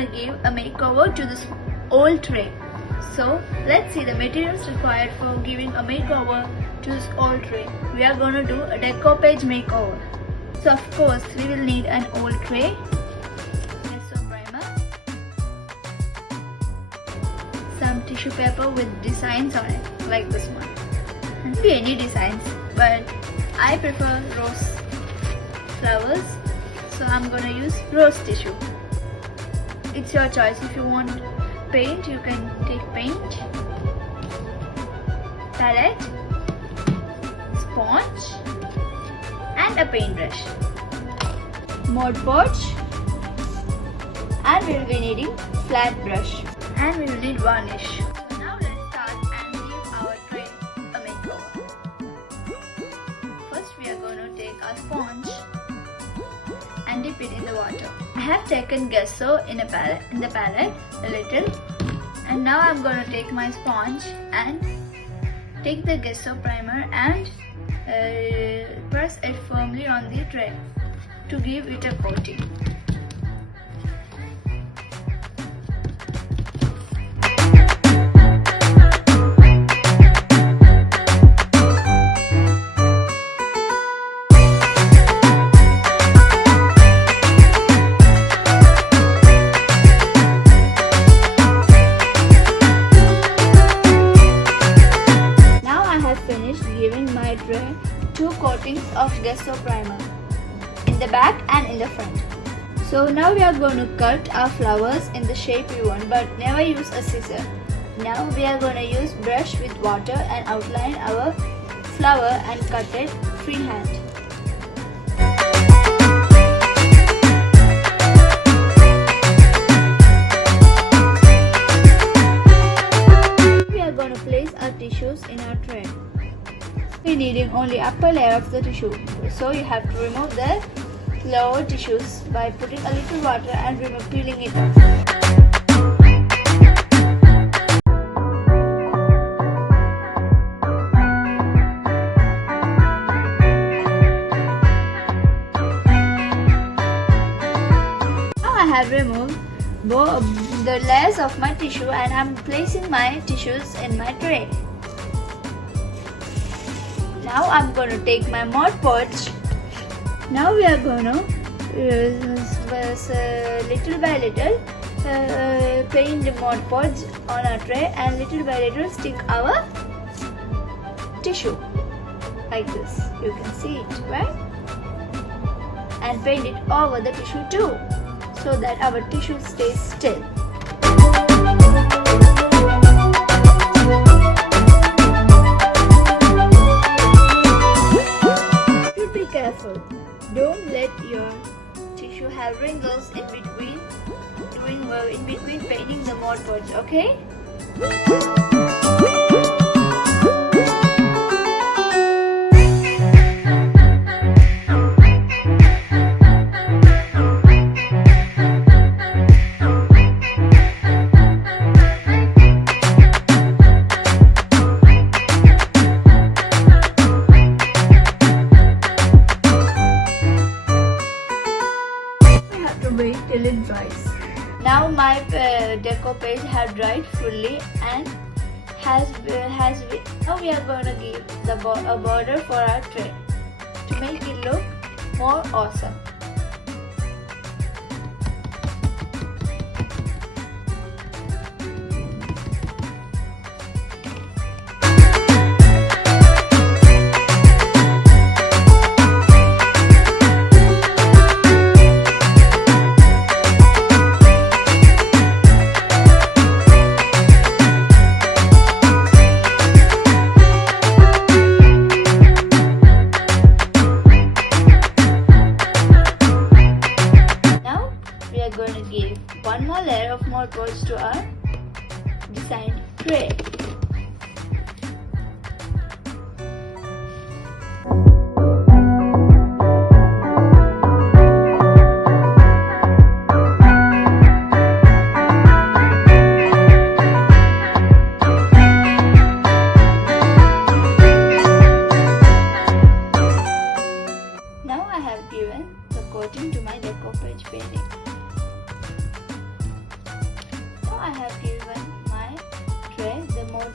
gonna give a makeover to this old tray. So let's see the materials required for giving a makeover to this old tray. We are gonna do a decoupage makeover. So of course we will need an old tray, gesso primer, some tissue paper with designs on it like this one. It can be any designs, but I prefer rose flowers, so I'm gonna use rose tissue. It's your choice. If you want paint, you can take paint, palette, sponge and a paintbrush, Mod Podge, and we will be needing flat brush, and we will need varnish. So now let's start and give our tray a makeover. First we are going to take our sponge and dip it in the water. I have taken gesso in the palette a little, and now I'm going to take my sponge and take the gesso primer and press it firmly on the tray to give it a coating. Giving my tray 2 coatings of gesso primer in the back and in the front. So now we are going to cut our flowers in the shape we want, but never use a scissor. Now we are going to use brush with water and outline our flower and cut it freehand. We are going to place our tissues in our tray. We're needing only upper layer of the tissue, so you have to remove the lower tissues by putting a little water and peeling it off. Now I have removed the layers of my tissue and I'm placing my tissues in my tray. Now I'm going to take my Mod Podge. Now we are going to little by little paint the Mod Podge on our tray, and little by little stick our tissue like this. You can see it, right? And paint it over the tissue too, so that our tissue stays still. Careful. Don't let your tissue have wrinkles in between painting the Mod Podge, okay? Wait till it dries. Now my decoupage has dried fully and now we are going to give a border for our tray to make it look more awesome.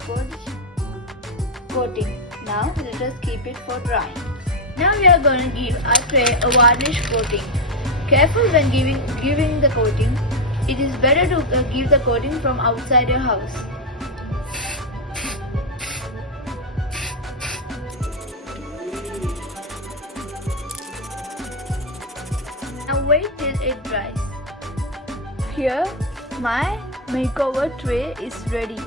decoupage coating. Now let us keep it for drying. Now we are going to give our tray a varnish coating. Careful when giving the coating. It is better to give the coating from outside your house. Now wait till it dries. Here my makeover tray is ready.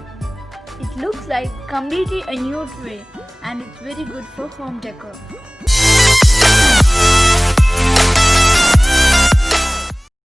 It looks like completely a new tray and it's very good for home decor.